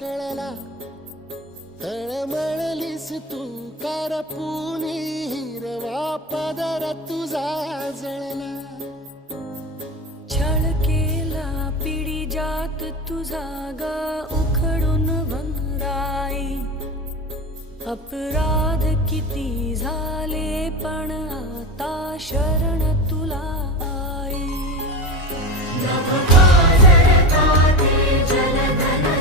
कळला, तळमळलीस तू करपुनी, हिरवा पदर तुझा जळला. छळ केला पिढी जात तुझा ग उखडून वनराई. अपराध किती झाले पण आता शरण तुला आई. नभ पाजळता ते जलधन